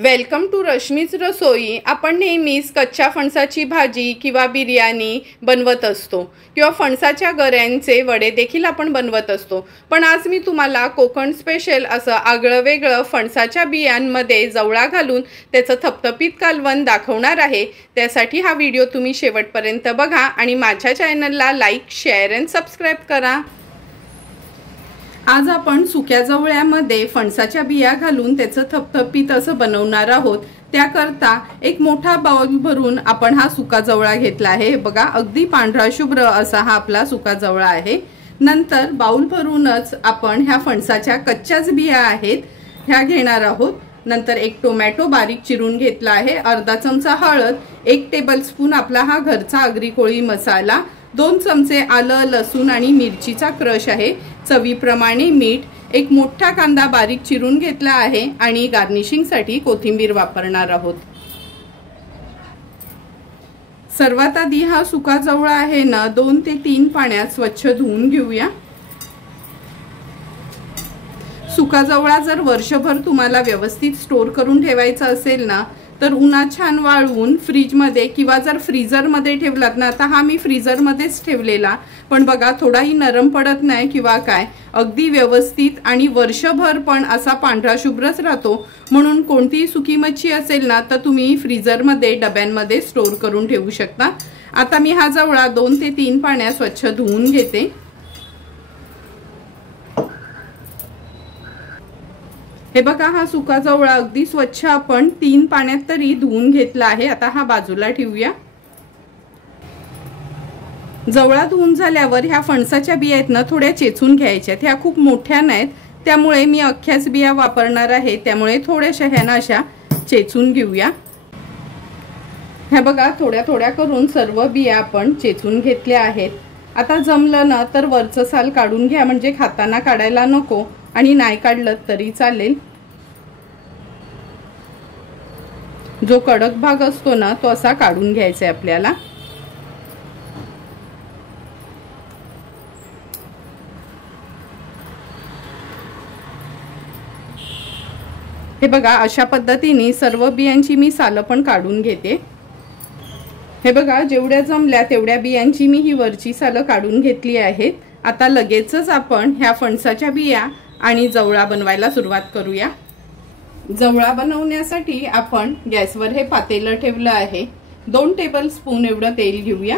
Welcome to Rashmi's रसोई। आपण नेहमीच कच्च्या फणसाची भाजी किंवा बिर्याणी बनवत असतो किंवा फणसाच्या गऱ्यांचे वडे देखील आपण बनवत असतो। पण आज मी तुम्हाला कोकण स्पेशल असं आगळं वेगळं फणसाच्या बियांमध्ये जवळा घालून त्याचं थपथपीत कालवण दाखवणार आहे। त्यासाठी हा व्हिडिओ तुम्ही शेवटपर्यंत बघा आणि माझ्या चॅनलला लाईक, शेअर आणि सबस्क्राइब करा। आज आपण सुक्या जवळ्यामध्ये फणसाच्या बिया घालून त्याचं थपथपीत असं बनवणार आहोत। त्याकरता एक मोठा बाउल भरून आपण हा सुका जवळा घेतला आहे। बघा, अगदी पांढरा शुभ्र असा हा आपला सुका जवळा आहे। नंतर बाउल भरूनच आपण ह्या फणसाच्या कच्च्याच बिया आहेत ह्या घेणार आहोत। नंतर एक टोमॅटो बारीक चिरून घेतला आहे, अर्धा चमचा हळद, 1 टेबलस्पून आपला हा घरचा आगरी कोळी मसाला, 2 चमचे आलं, लसूण आणि मिरचीचा क्रश आहे, चवीप्रमाणे मीठ, एक मोठा कांदा बारीक चिरून घेतला आहे आणि गार्निशिंगसाठी कोथिंबीर वापरणार आहोत। सर्वात आधी हा सुका जवळा आहे ना 2 ते 3 पाण्यात स्वच्छ धुवून घेऊया। सुका जवळा जर वर्षभर तुम्हाला व्यवस्थित स्टोर करून ठेवायचा असेल ना तर उन्हात छान वाळवून फ्रीज मध्ये किंवा जर फ्रीजर मध्ये ठेवलात ना, आता हा मी फ्रीजर मध्येच ठेवलेला, पण बघा थोडाही नरम पडत नाही किंवा काय, अगदी व्यवस्थित आणि वर्षभर पण असा पांढरा शुभ्रच राहतो। म्हणून कोणतीही सुकी मच्छी असेल ना तर तुम्ही फ्रीजर मध्ये डब्यांमध्ये स्टोर करून ठेवू शकता। आता मी हा जवळा 2 ते 3 पाण्यात स्वच्छ धुवून घेते। हे बघा, हा सुका जवळा अगदी स्वच्छ आपण 3 पाण्यात तरी धुवून घेतला आहे। आता हा बाजूला ठेवूया। जवळा धुवून झाल्यावर ह्या फणसाच्या बिया आहेत ना थोड्या चेचून घ्यायच्या। ह्या खूप मोठ्या नाहीत, त्यामुळे मी अख्ख्याच बिया वापरणार आहे, त्यामुळे थोड्याशा ह्याना अशा चेचून घेऊया। ह्या बघा, थोड्या थोड्या करून सर्व बिया आपण चेचून घेतल्या आहेत। आता जमलं ना तर वरचं साल काढून घ्या, म्हणजे खाताना काढायला नको, आणि नाही काढलं तरी चालेल। जो कडक भाग असतो ना तो असा काढून घ्यायचा आहे आपल्याला। हे बघा, अशा पद्धतीने सर्व बियांची मी सालं पण काढून घेते। हे बघा, जेवढ्या जमल्या तेवढ्या बियांची मी ही वरची सालं काढून घेतली आहेत। आता लगेचच आपण ह्या फणसाच्या बिया आणि जवळा बनवायला सुरुवात करूया। जवळा बनवण्यासाठी आपण गॅसवर हे पातेलं ठेवलं आहे। 2 टेबलस्पून एवढं तेल घेऊया।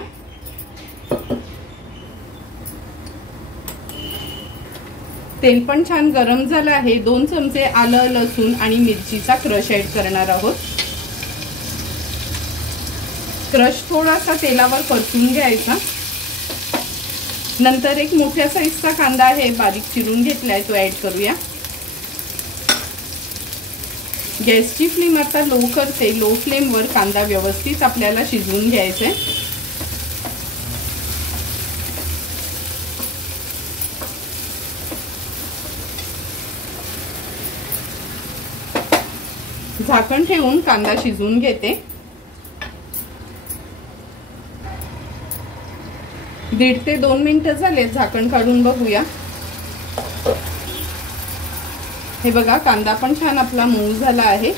तेल पण छान गरम झालं आहे। 2 चमचे आलं, लसूण आणि मिरचीचा क्रश ऍड करणार आहोत। क्रश थोडासा तेलावर परतून घ्यायचा। नंतर एक मोठ्या साईजचा कांदा आहे बारीक चिरून घेतलाय, तो ऍड करूया। गॅसची फ्लेम आता लो करते। लो फ्लेमवर कांदा व्यवस्थित आपल्याला शिजवून घ्यायचा आहे। झाकण ठेवून कांदा शिजवून घेते। 1.5 ते 2 मिनिटं झाले, झाकण काढून बघूया। हे बघा, कांदा पण छान आपला मऊ झाला आहे।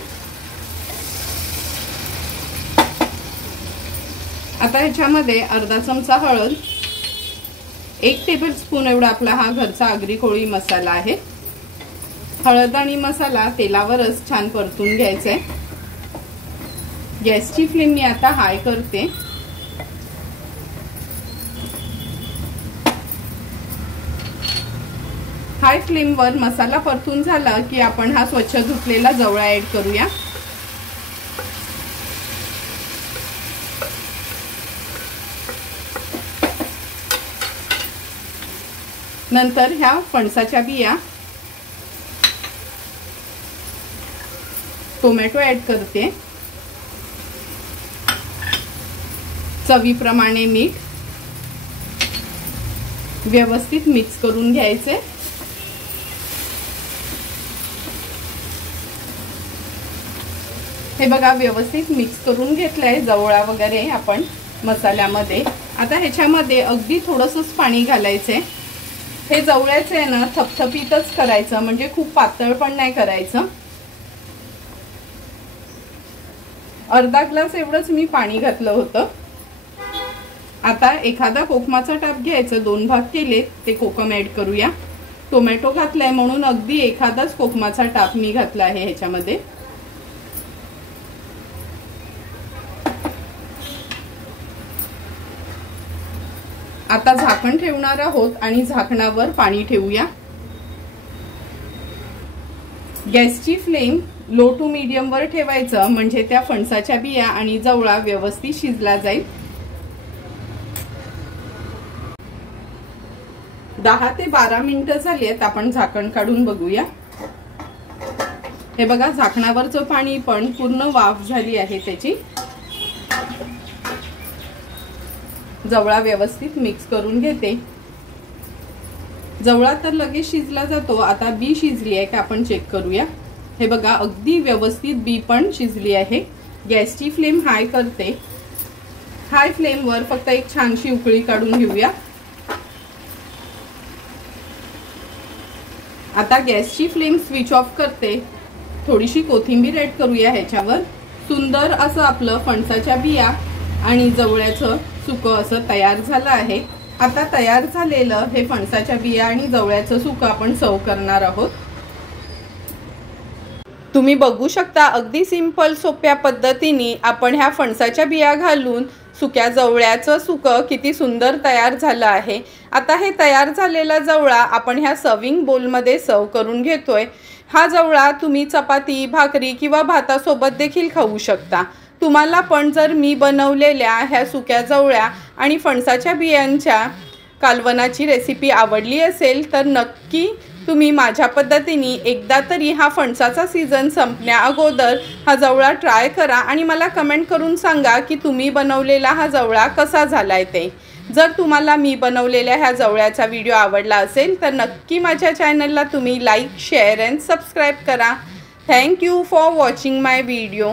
आता ह्याच्यामध्ये अर्धा चमचा हळद, 1 टेबलस्पून एवढा आपला हा घरचा आगरी कोळी मसाला आहे। हळद आणि मसाला तेलावरच छान परतून घ्यायचा आहे। गॅसची फ्लेम मी आता हाय करते। हाय फ्लेमवर मसाला परतून झाला की आपण हा स्वच्छ धुतलेला जवळा ऍड करूया। नंतर ह्या फणसाच्या बिया, टोमॅटो ऍड करते, चवीप्रमाणे मीठ, व्यवस्थित मिक्स करून घ्यायचे। हे बघा, व्यवस्थित मिक्स करून घेतलंय जवळा वगैरे आपण मसाल्यामध्ये। आता ह्याच्यामध्ये अगदी थोडंसंच पाणी घालायचंय। हे जवळ्याचे आहे ना थपथपीतच करायचं, म्हणजे खूप पातळ पण नाही करायचं। अर्धा ग्लास एवढंच मी पाणी घातलं होतं। आता एखादा कोकमाचा टाप घ्यायचं, 2 भाग केले ते कोकम ऍड करूया। टोमॅटो घातलाय म्हणून अगदी एखादाच कोकमाचा टाप मी घातला आहे ह्याच्यामध्ये। आता झाकण ठेवणार आहोत आणि झाकणावर पाणी ठेवूया। गॅसची फ्लेम लो टू मीडियम वर ठेवायचं, म्हणजे त्या फणसाच्या बिया आणि जवळा व्यवस्थित शिजला जाईल। 10 ते 12 मिनिटं झाली आहेत, आपण झाकण काढून बघूया। हे बघा, झाकणावरचं पाणी पण पूर्ण वाफ झाली आहे त्याची। जवळा व्यवस्थित मिक्स करून घेते। जवळा तर लगेच शिजला जातो, आता बी शिजली आहे का आपण चेक करूया। हे बघा, अगदी व्यवस्थित बी पण शिजली आहे। गॅसची फ्लेम हाय करते। हाय फ्लेम वर फक्त एक छानशी उकळी काढून घेऊया। आता गॅसची फ्लेम स्विच ऑफ करते। थोडीशी कोथिंबीर ऍड करूया ह्याच्यावर। सुंदर असं आपलं फणसाच्या बिया आणि जवळ्याचं सुकं असं तयार झालं आहे। आता तयार झालेलं हे फणसाच्या बिया आणि जवळ्याचं सुकं आपण सर्व करणार आहोत। तुम्ही बघू शकता, अगदी सिंपल सोप्या पद्धतीने आपण ह्या फणसाच्या बिया घालून सुक्या जवळ्याचं सुकं किती सुंदर तयार झालं आहे। आता हे तयार झालेला जवळा आपण ह्या सर्विंग बोलमध्ये सर्व करून घेतोय। हा जवळा तुम्ही चपाती, भाकरी किंवा भातासोबत देखील खाऊ शकता। तुम्हाला पण जर मी बनवलेल्या ह्या सुक्या जवळ्या आणि फणसाच्या बियांच्या कालवणाची रेसिपी आवडली असेल तर नक्की तुम्ही माझ्या पद्धतीने एकदा तरी हा फणसाचा सीझन संपण्या अगोदर हा जवळा ट्राय करा आणि मला कमेंट करून सांगा की तुम्ही बनवलेला हा जवळा कसा झालाय ते। जर तुम्हाला मी बनवलेल्या ह्या जवळ्याचा व्हिडिओ आवडला असेल तर नक्की माझ्या चॅनलला तुम्ही लाईक, शेअर अँड सबस्क्राईब करा। Thank you for watching my video.